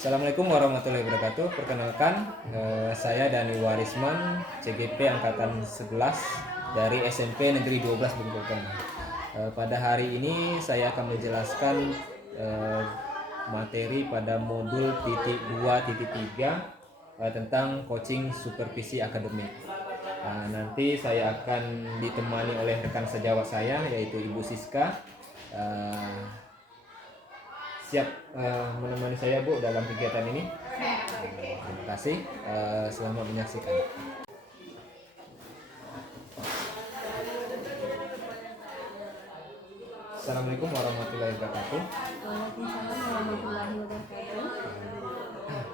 Assalamualaikum warahmatullahi wabarakatuh. Perkenalkan, saya Dani Warisman, CGP angkatan 11 dari SMP Negeri 12 Bengkulu Tengah. Pada hari ini saya akan menjelaskan materi pada modul titik 2.3 tentang coaching supervisi akademik. Nanti saya akan ditemani oleh rekan sejawat saya yaitu Ibu Siska. Siap menemani saya, Bu, dalam kegiatan ini? Terima kasih. Selamat menyaksikan. Assalamualaikum warahmatullahi wabarakatuh. Waalaikumsalam warahmatullahi wabarakatuh.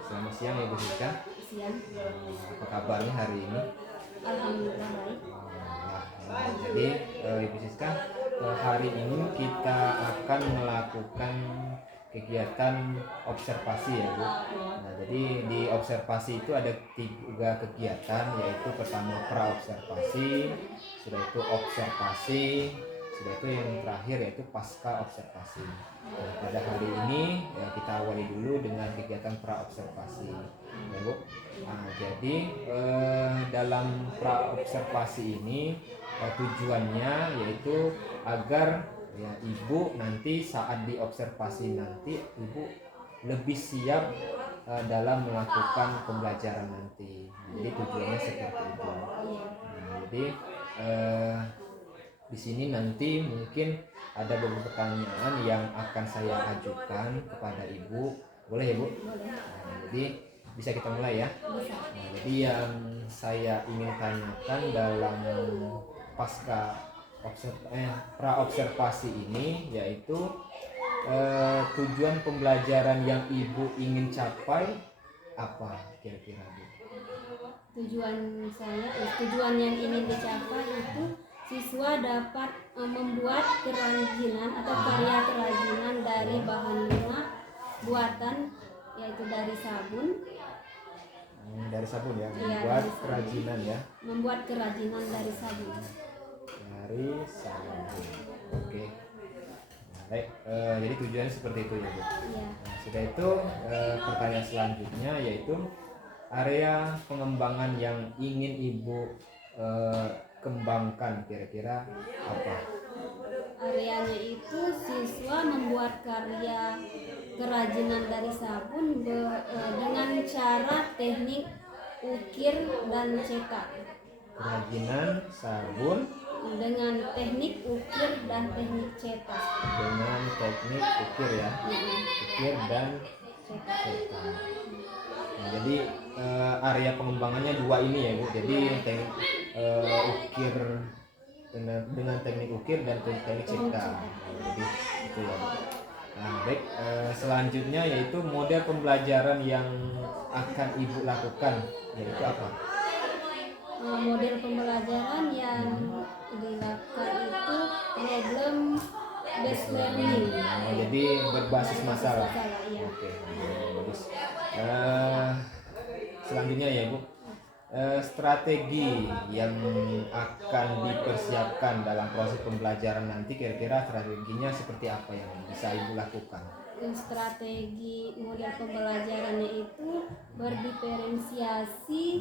Selamat siang, Ibu Siska. Siang. Apa kabarnya hari ini? Alhamdulillah baik. Jadi Ibu Siska, hari ini kita akan melakukan kegiatan observasi ya, Bu. Jadi di observasi itu ada 3 kegiatan, yaitu pertama pra-observasi, sudah itu observasi, sudah itu yang terakhir yaitu pasca observasi. Pada hari ini kita awali dulu dengan kegiatan pra-observasi ya, Bu. Jadi dalam pra-observasi ini tujuannya yaitu agar ya Ibu nanti saat diobservasi nanti Ibu lebih siap dalam melakukan pembelajaran nanti. Jadi tujuannya seperti itu. Jadi di sini nanti mungkin ada beberapa pertanyaan yang akan saya ajukan kepada Ibu. Boleh ya, Bu? Boleh. Jadi bisa kita mulai ya. Jadi yang saya ingin tanyakan dalam pasca pra-observasi ini yaitu tujuan pembelajaran yang Ibu ingin capai apa kira-kira, Bu? Tujuan yang ingin dicapai itu siswa dapat membuat kerajinan atau karya kerajinan dari bahan lunak buatan, yaitu dari sabun. Dari sabun ya, Iya, membuat dari sabun. kerajinan ya. Membuat kerajinan dari sabun. Dari sabun. Oke. Baik, jadi tujuannya seperti itu ya, Bu. Iya. Sudah itu pertanyaan selanjutnya yaitu area pengembangan yang ingin Ibu kembangkan kira-kira apa? Areanya itu siswa membuat karya kerajinan dari sabun dengan cara teknik ukir dan cetak. Kerajinan sabun Dengan teknik ukir dan teknik cetak. dengan teknik ukir ya, ukir dan cetak. Nah, jadi area pengembangannya 2 ini ya, Bu. Jadi teknik ukir dengan teknik ukir dan teknik cetak. Jadi itu ya, Bu. Nah, baik, selanjutnya yaitu model pembelajaran yang akan Ibu lakukan yaitu apa? Model pembelajaran yang dilakukan itu problem based learning. Jadi berbasis masalah. Iya. Oke, bagus. Selanjutnya ya, Bu, strategi yang akan dipersiapkan dalam proses pembelajaran nanti kira-kira strateginya seperti apa yang bisa Ibu lakukan? Strategi model pembelajarannya itu berdiferensiasi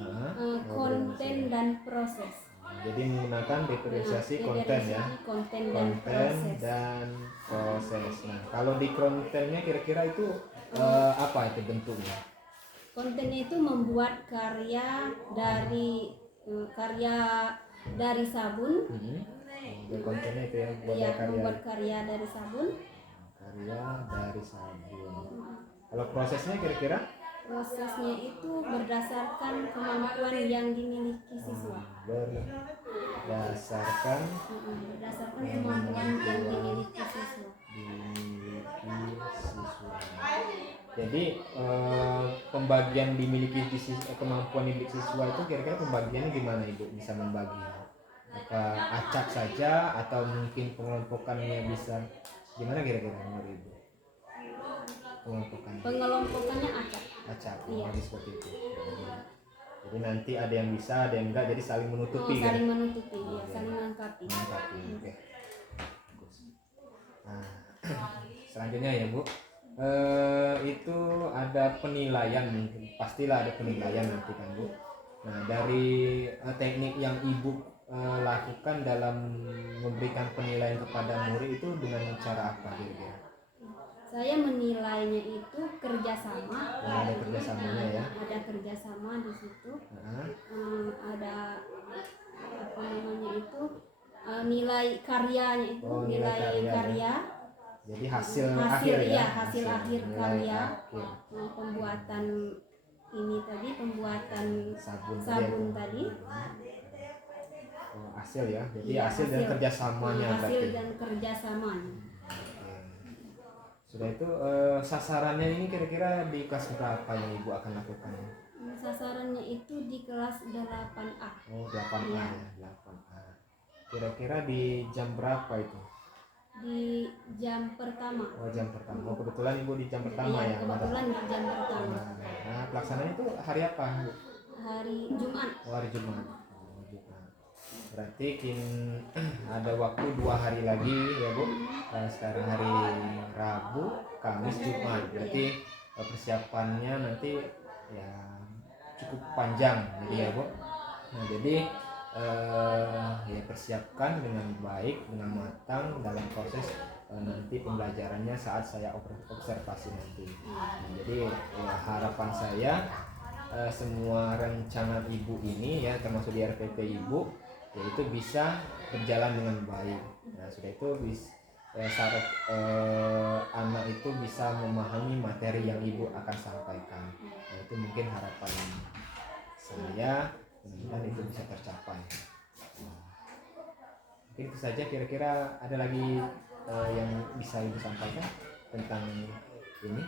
konten dan proses. Jadi menggunakan diferensiasi konten ya, konten dan proses. Nah, kalau di kontennya kira-kira itu apa itu bentuknya? Kontennya itu membuat karya dari sabun. Kontennya itu ya, membuat karya dari sabun. Karya dari sabun. Kalau prosesnya kira-kira? Prosesnya itu berdasarkan kemampuan yang dimiliki siswa. Berdasarkan kemampuan yang dimiliki siswa. Jadi pembagian kemampuan dimiliki siswa itu kira-kira pembagiannya gimana, Ibu? Bisa membagi? Apa acak saja atau mungkin pengelompokannya bisa gimana kira-kira menurut Ibu? Pengelompokannya acak. Iya. Seperti itu. Jadi nanti ada yang bisa, ada yang enggak, jadi saling menutupi. Saling menutupi, ya, saling melengkapi. Oke. Nah, selanjutnya ya, Bu, itu ada ada penilaian, pastilah ada penilaian nanti kan Bu. Nah dari teknik yang Ibu lakukan dalam memberikan penilaian kepada murid itu dengan cara apa kira-kira? Saya menilainya itu kerjasama. Ada kerjasamanya ya. Ada kerjasama di situ. Nah, Ada apa namanya itu nilai karyanya itu, Oh, nilai nilai karya, karya. jadi hasil Hasil, akhir ya. iya, hasil akhir nilai karya. akhir. Pembuatan ini tadi, pembuatan Sabun tadi. Oh, hasil ya. Jadi Iya, hasil dan kerjasamanya hasil berarti. dan kerjasamanya. Oke. Sudah itu sasarannya ini kira-kira di kelas berapa yang Ibu akan lakukan? Sasarannya itu di kelas 8A. Oh, 8A Iya. ya, 8A. Kira-kira di jam berapa itu? Di jam pertama. Oh, jam pertama. Oh, kebetulan Ibu di jam pertama Iya, ya. kebetulan di jam pertama. Nah, pelaksanaan itu hari apa, Bu? Hari Jumat. Oh, hari Jumat. Oh, Jumat. Berarti ada waktu 2 hari lagi ya Bu. Sekarang hari Rabu, Kamis, Jumat. Berarti persiapannya nanti ya cukup panjang jadi ya Bu. Nah jadi ya persiapkan dengan baik, dengan matang dalam proses nanti pembelajarannya saat saya observasi nanti. Nah, jadi ya, harapan saya semua rencana Ibu ini ya termasuk di RPP Ibu yaitu bisa berjalan dengan baik. Nah sudah itu saat anak itu bisa memahami materi yang Ibu akan sampaikan. Nah, itu mungkin harapan saya, mudah-mudahan itu bisa tercapai. Mungkin itu saja, kira-kira ada lagi yang bisa Ibu sampaikan tentang ini?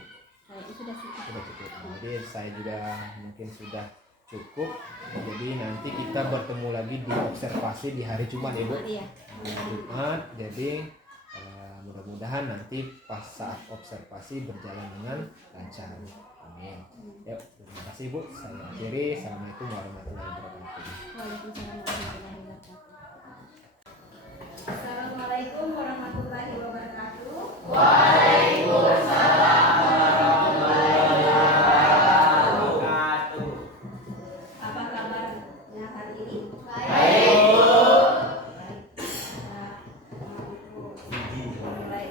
Sudah cukup. Sudah cukup. Jadi saya juga mungkin sudah cukup. Jadi nanti kita bertemu lagi di observasi di hari Jumat ya Bu. Iya. Hari Jumat. Jadi mudah-mudahan nanti pas saat observasi berjalan dengan lancar. Amin. Yuk, terima kasih Bu. Saya akhiri. Assalamualaikum warahmatullahi wabarakatuh. Waalaikumsalam warahmatullahi wabarakatuh. Assalamualaikum warahmatullahi wabarakatuh. Waalaikumsalam warahmatullahi wabarakatuh. Apa kabarnya hari ini? Baik, Bu.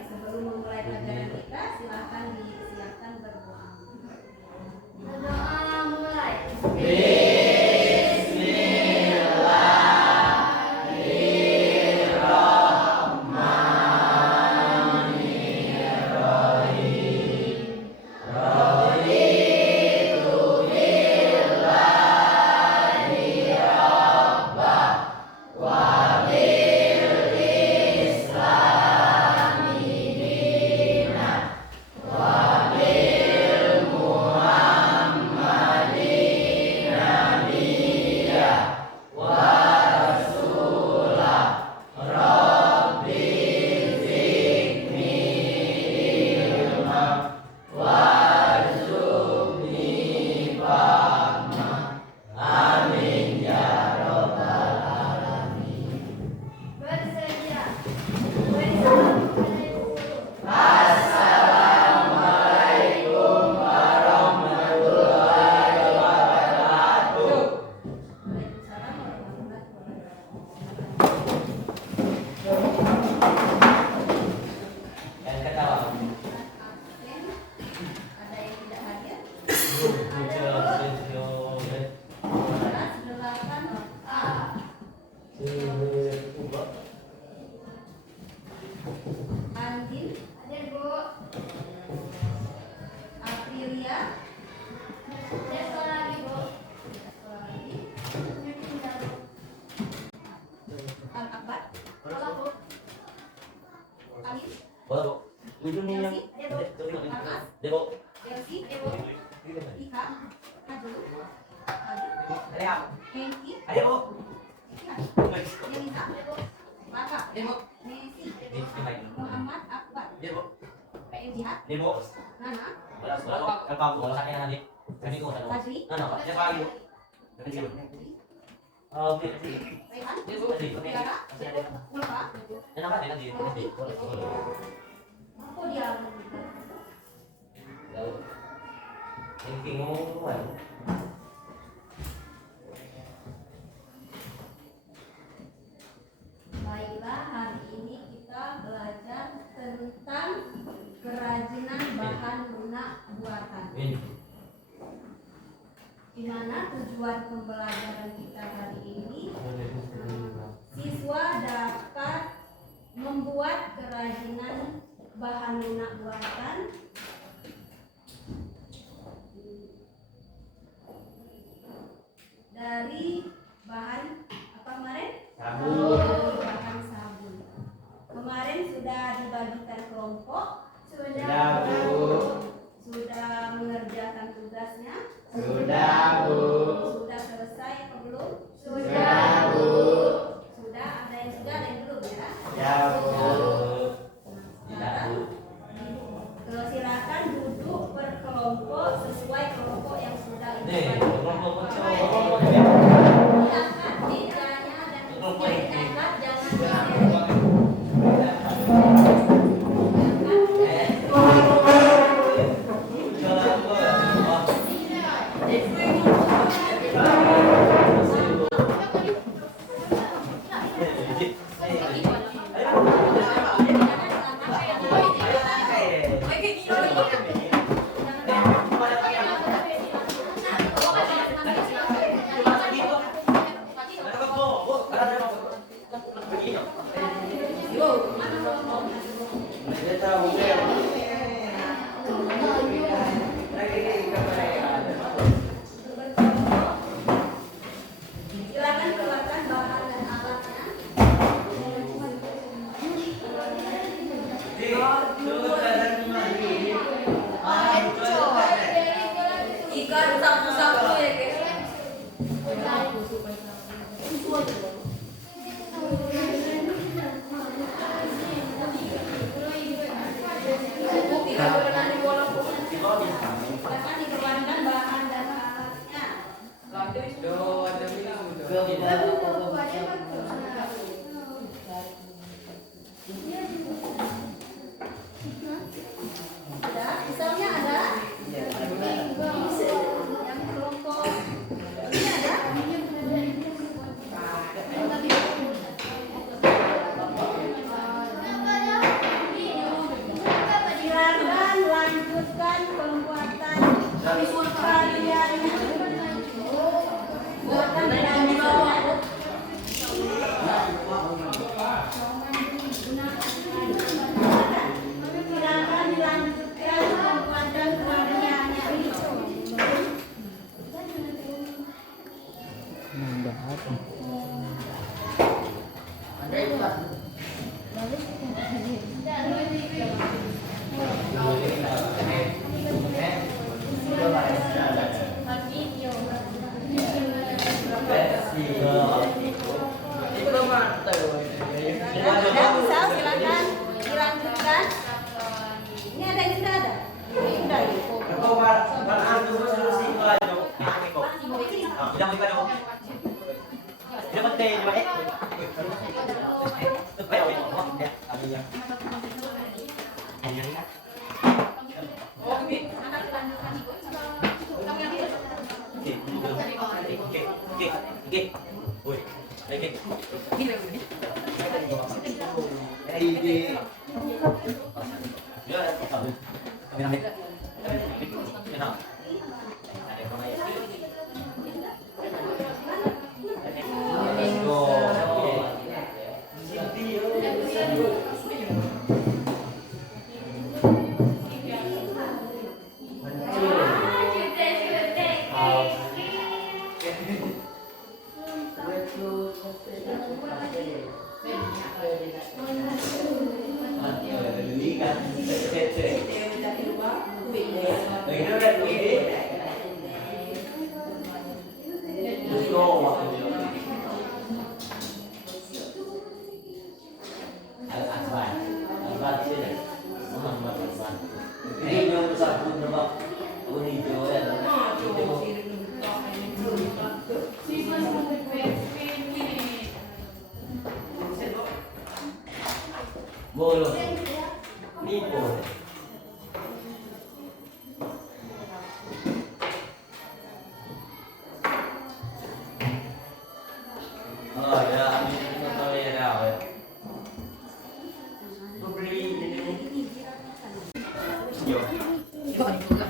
Sebelum memulai pelajaran kita, silakan disiapkan berdoa. Berdoa mulai. Bersedia. Assalamualaikum warahmatullahi wabarakatuh. Waalaikumsalam warahmatullahi Yang ketawa. Ada yang tidak hadir? Kelas 8A. Andin, Hadir, Bu. Aprilia, Hadir sekolah lagi, Bu. sekolah lagi. Al Akbar, Sekolah, Bu. Amin, Elsi, Ika, Hajul, Hengki, Yelisa, Laka, Messi, Muhammad Akbar, PM Jihad, Nana, Fajri, Rehan, Tiara, Ulfa, oh dia Baiklah, hari ini kita belajar tentang kerajinan bahan lunak buatan. Di mana tujuan pembelajaran kita hari ini, siswa dapat membuat kerajinan bahan lunak buatan dari bahan apa kemarin? Sabun. Dari bahan sabun. Kemarin sudah dibagikan kelompok, Sudah, Bu. sudah mengerjakan tugasnya, Sudah, Bu. sudah selesai atau belum? Sudah, Bu. Sudah, ada yang sudah, ada yang belum ya? Ya, Bu. Sekarang, silakan duduk per kelompok sesuai kelompok yang sudah dibagikan. Silakan mejanya dan kursinya diangkat, jangan silakan keluarkan bahan dan alatnya. Ikan sapu-sapu ya guys. Silakan dikeluarkan bahan dan alatnya. Ada, misalnya ada. Yang kelompok ini ada. Silakan lanjutkan pembuatan karyanya. Buatan karyanya. Silakan dilanjutkan pembuatan karyanya. Ada, misal silakan dilanjutkan. Ini ada yang sudah ada? Sudah ya?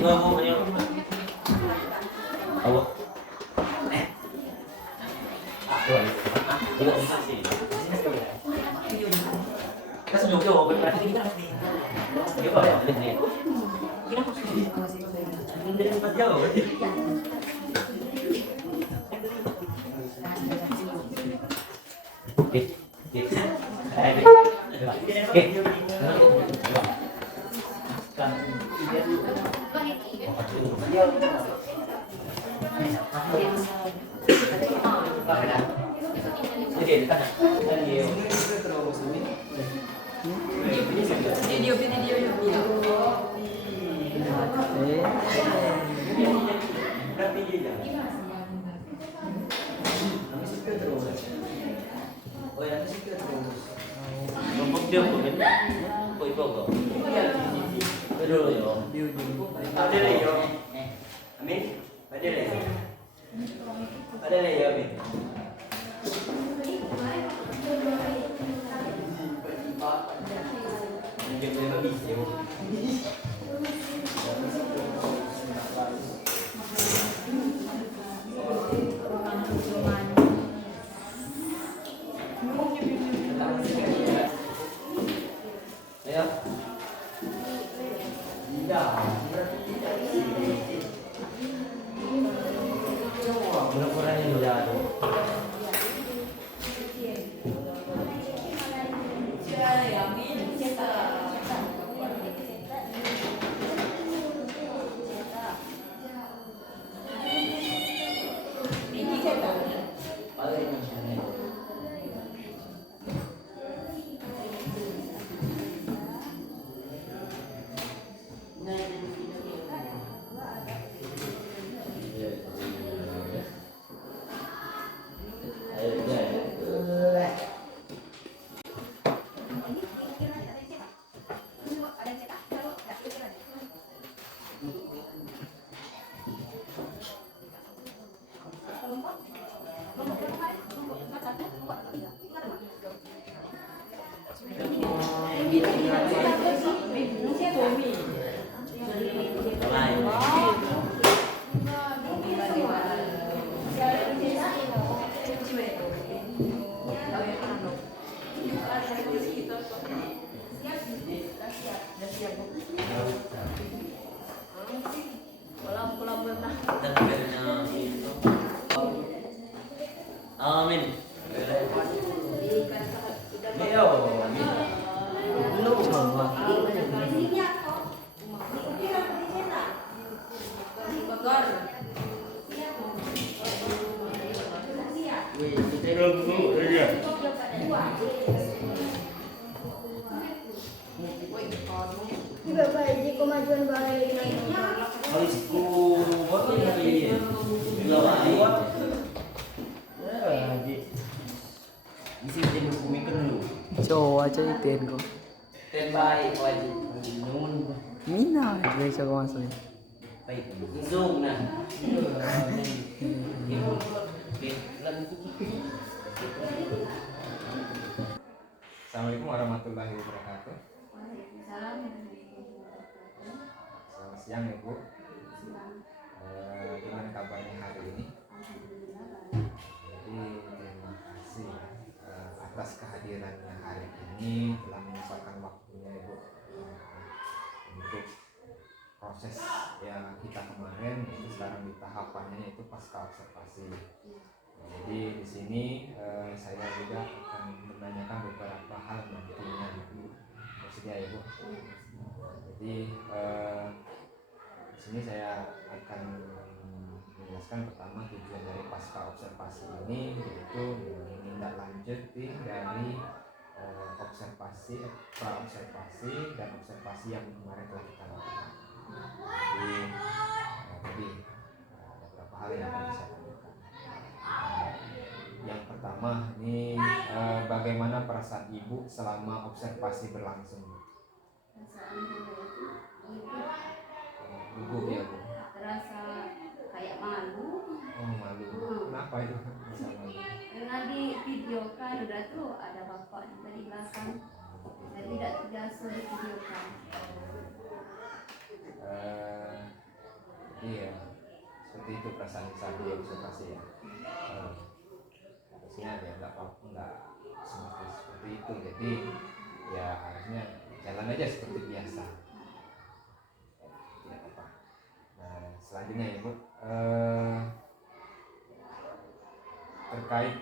ngomong ayo. Awo. Ibu kasih. Kita senyum-senyum berarti kita pasti. Dia kok ya ini. Kita pasti. Dari tempat jauh. Oke. Amin. Kemajuan balai Cowok aja itin ko. Terbaik wajib. Mina, bisa ko masukin. Baik. Zoom nah. Assalamualaikum warahmatullahi wabarakatuh. Selamat siang ya Bu. Gimana kabarnya hari ini? Jadi terima kasih atas kehadirannya hari ini, telah menyempatkan waktunya Ibu untuk proses yang kita kemarin itu sekarang di tahapannya itu pasca observasi. Jadi di sini saya juga akan menanyakan beberapa hal nantinya. Bersedia ya Bu? Jadi di sini saya akan menjelaskan pertama tujuan dari pasca observasi ini, yaitu menindaklanjuti dari observasi, pra-observasi dan observasi yang kemarin telah kita lakukan. Jadi ada beberapa hal yang akan saya tanyakan. Yang pertama ini bagaimana perasaan Ibu selama observasi berlangsung? Gugup ya Bu? terasa kayak malu. Oh malu. Kenapa itu bisa malu? Karena di video kan udah tuh ada bapak juga di belakang. Saya tidak terbiasa di video kan. Jadi ya seperti itu perasaan saat di observasi ya. Harusnya ya nggak seperti itu. Jadi ya harusnya jalan aja seperti biasa. Tidak apa. Nah selanjutnya ya Bu, terkait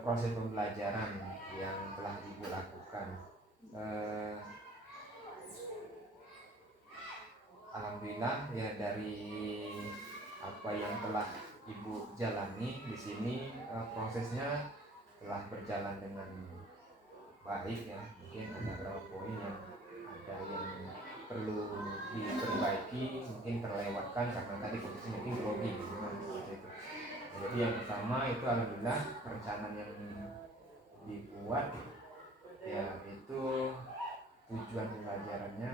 proses pembelajaran yang telah Ibu lakukan. Alhamdulillah ya dari apa yang telah Ibu jalani di sini, prosesnya telah berjalan dengan baik ya. Mungkin ada beberapa poin yang perlu diperbaiki, mungkin terlewatkan karena tadi kondisi mungkin grogi gitu kan, seperti itu. Jadi yang pertama itu alhamdulillah perencanaan yang dibuat ya itu tujuan pembelajarannya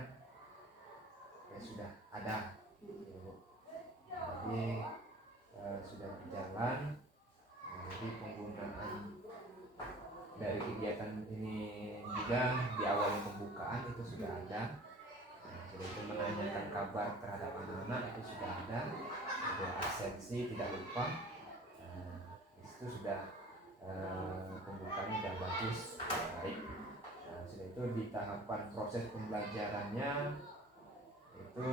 ya sudah ada gitu. Jadi sudah berjalan. Jadi penggunaan dari kegiatan ini juga di awal pembukaan itu sudah ada. Sudah itu menanyakan kabar terhadap anak-anak itu sudah ada. Sudah absensi tidak lupa. Itu sudah pembukaannya sudah bagus, baik. Sudah itu di tahapan proses pembelajarannya itu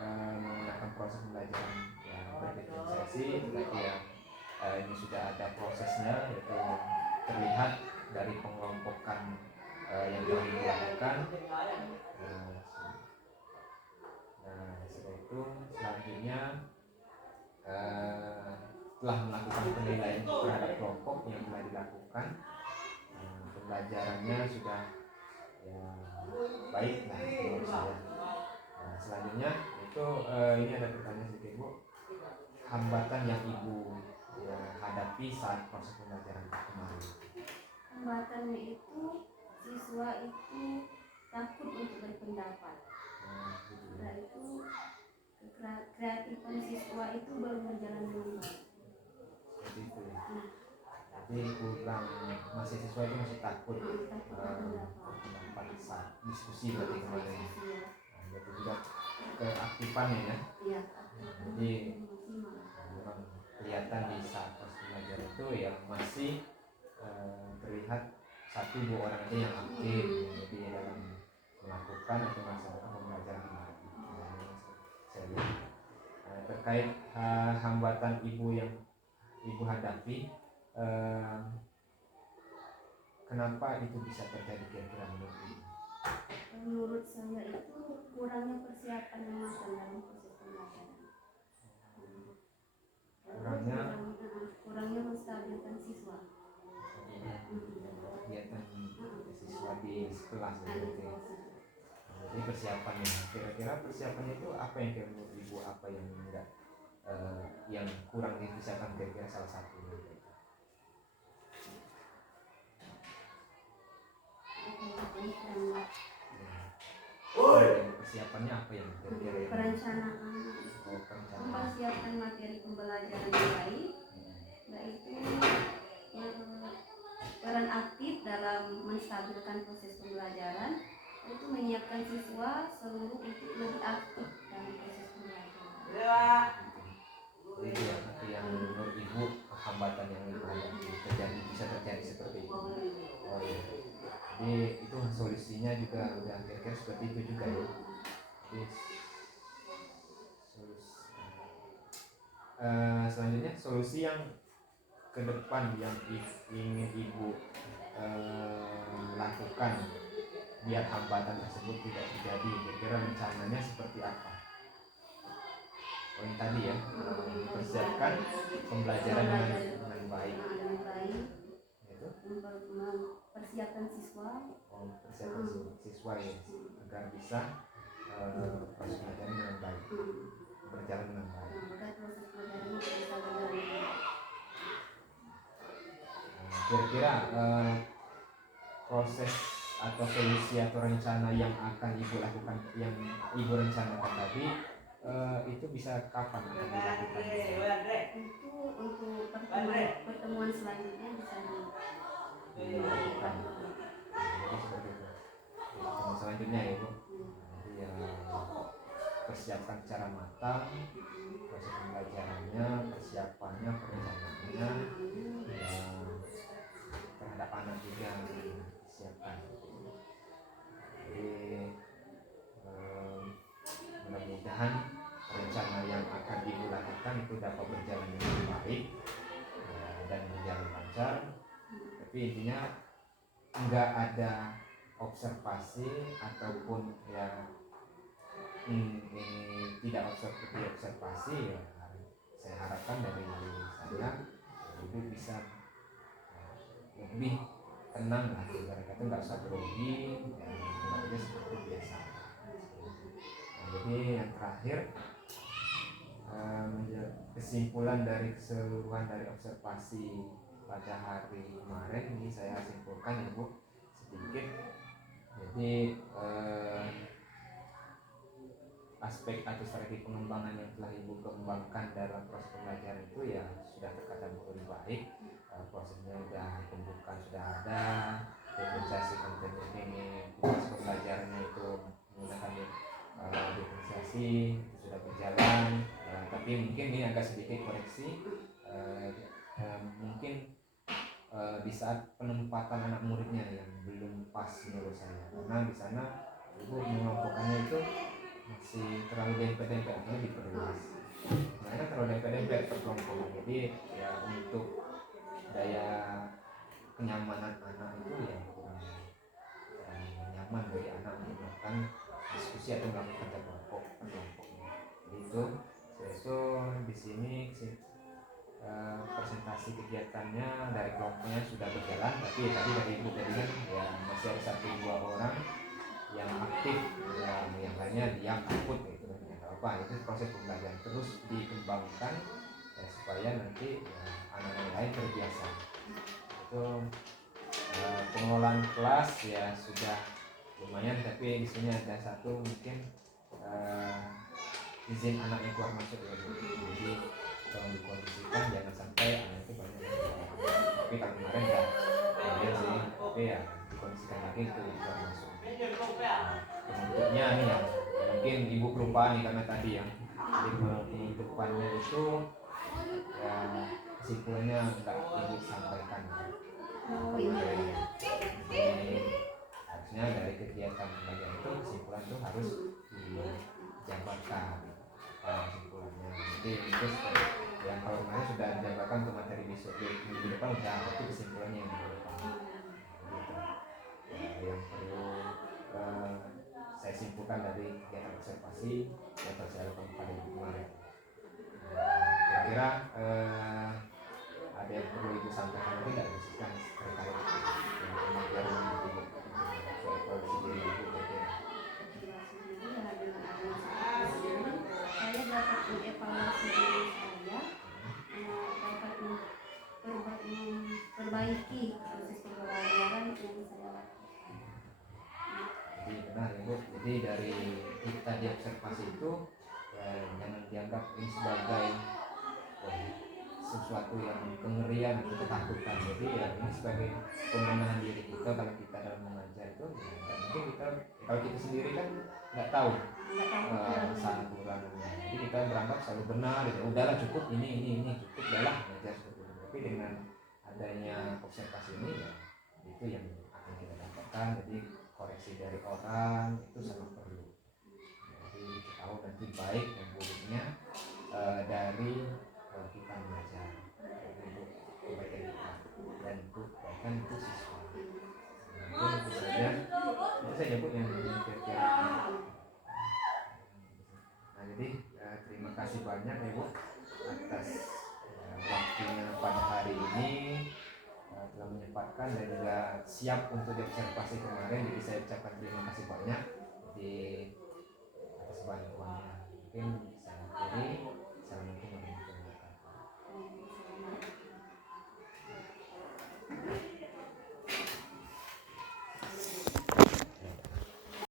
menggunakan proses pembelajaran yang berdiferensiasi, tetapi yang ini sudah ada prosesnya, yaitu terlihat dari pengelompokan yang telah dilakukan. Nah setelah itu selanjutnya telah melakukan penilaian terhadap kelompok yang telah dilakukan. Pembelajarannya sudah ya baik lah menurut saya. Nah selanjutnya itu ini ada pertanyaan sedikit Bu, hambatan yang Ibu ya, hadapi saat proses pembelajaran kemarin. Hambatannya itu siswa itu takut untuk berpendapat. Nah itu kreatifan siswa itu baru berjalan dengan baik. Seperti itu ya. Jadi kurang, masih siswa itu masih takut berpendapat saat diskusi berarti kemarin. Nah, itu juga keaktifannya ya. Iya. Jadi memang kelihatan di saat proses pembelajaran itu ya masih terlihat 1-2 orang aja yang aktif jadi dalam melakukan atau melaksanakan pembelajaran lagi. Saya lihat terkait hambatan Ibu yang Ibu hadapi, kenapa itu bisa terjadi kira-kira menurut Ibu? Menurut saya itu kurangnya persiapan yang matang dalam proses pembelajaran. Kurangnya menstabilkan siswa. Kegiatan siswa di kelas gitu ya. Jadi persiapannya, kira-kira persiapannya itu apa yang menurut Ibu, apa yang enggak yang kurang dipersiapkan, kira-kira salah satunya? Persiapannya apa yang kira-kira? Perencanaan. Perencanaan. Mempersiapkan materi pembelajaran yang baik, yaitu peran aktif dalam menstabilkan proses pembelajaran, itu menyiapkan siswa seluruh untuk lebih aktif dalam proses pembelajaran. Itu yang menurut Ibu hambatan yang Ibu hadapi bisa terjadi seperti itu. Oh iya. Jadi itu solusinya juga udah kira-kira seperti itu juga ya. Jadi selanjutnya solusi yang ke depan yang ingin Ibu lakukan biar hambatan tersebut tidak terjadi, kira-kira rencananya seperti apa? Poin tadi ya, mempersiapkan pembelajaran dengan baik. Itu Mempersiapkan siswa. Persiapkan siswa ya, agar bisa proses pembelajaran dengan baik, berjalan dengan baik. Agar proses pembelajaran bisa berjalan dengan baik. Kira-kira proses atau solusi atau rencana yang akan Ibu lakukan, yang Ibu rencanakan tadi, itu bisa kapan akan dilakukan? Itu untuk pertemuan selanjutnya bisa dilakukan. Jadi seperti itu. Pertemuan selanjutnya ya Bu. Jadi ya persiapkan secara matang usahakan itu dapat berjalan dengan baik ya, dan berjalan lancar. Tapi intinya nggak ada observasi ataupun ya tidak observasi ya, saya harapkan dari saya ibu bisa lebih tenang lah, mereka itu nggak usah grogi dan aja seperti biasa. Nah, jadi yang terakhir kesimpulan dari keseluruhan dari observasi pada hari kemarin ini saya simpulkan ibu sedikit. Jadi aspek atau strategi pengembangan yang telah ibu kembangkan dalam proses pembelajaran itu ya sudah terkategori baik. Prosesnya sudah pembukaan sudah ada, diferensiasi konten ini, proses pembelajarannya itu menggunakan diferensiasi itu sudah berjalan. Tapi mungkin ini agak sedikit koreksi, mungkin di saat penempatan anak muridnya yang belum pas menurut saya, karena di sana ibu mengelompokkannya itu masih terlalu dempet-dempet, artinya diperluas. Sebenarnya terlalu dempet-dempet perkelompokan. Jadi ya untuk daya kenyamanan anak itu ya kurang nyaman bagi anak untuk melakukan diskusi atau melakukan kelompoknya. Jadi itu di sini presentasi kegiatannya dari kelompoknya sudah berjalan, tapi tadi dari ibu tadi kan ya masih ada 1-2 orang yang aktif, yang lainnya diam takut gitu kan, ya apa itu proses pembelajaran terus dikembangkan ya, supaya nanti ya, anak-anak lain terbiasa. Itu pengelolaan kelas ya sudah lumayan, tapi di sini ada satu mungkin izin anaknya keluar masuk ya, jadi tolong dikondisikan jangan sampai anak itu banyak yang keluar. Tapi kalau kemarin ya sih, tapi ya dikondisikan lagi itu keluar masuk. Bentuknya nih ya mungkin ibu kelupaan nih karena tadi ya, jadi penutupannya itu ya kesimpulannya enggak ibu sampaikan. Harusnya dari kegiatan pembelajaran itu kesimpulan itu harus dijabarkan kesimpulannya. Jadi itu yang kalau kemarin sudah dijabarkan untuk materi besok minggu depan udah itu kesimpulannya yang minggu depan. Yang perlu saya simpulkan dari kegiatan observasi yang telah saya lakukan pada minggu kemarin. Kira-kira ada yang perlu ibu sampaikan lagi nggak khususkan terkait yang pembelajaran ibu soal evaluasi diri ibu kira-kira? Saya dapat mengevaluasi diri saya, dapat memperbaiki proses pembelajaran yang saya lakukan. Jadi benar ya Bu, jadi dari kita di observasi itu ya, jangan dianggap ini sebagai sesuatu yang kengerian atau ketakutan. Jadi ya ini sebagai pembenahan diri kita kalau kita dalam mengajar itu ya, mungkin kita kalau kita sendiri kan nggak tahu salah kekurangannya. Jadi kita beranggap selalu benar, ya udahlah cukup ini cukup udahlah mengajar seperti itu. Tapi dengan adanya observasi ini ya itu yang akan kita dapatkan. Jadi koreksi dari orang itu sangat perlu. Jadi kita tahu nanti baik dan buruknya dari kita mengajar untuk kebaikan kita dan untuk kebaikan itu siswa. Nah, itu saja Bu yang kira-kira. Nah jadi terima kasih banyak ya Bu atas waktunya pada hari ini, telah menyempatkan dan juga siap untuk diobservasi kemarin. Jadi saya ucapkan terima kasih banyak. Jadi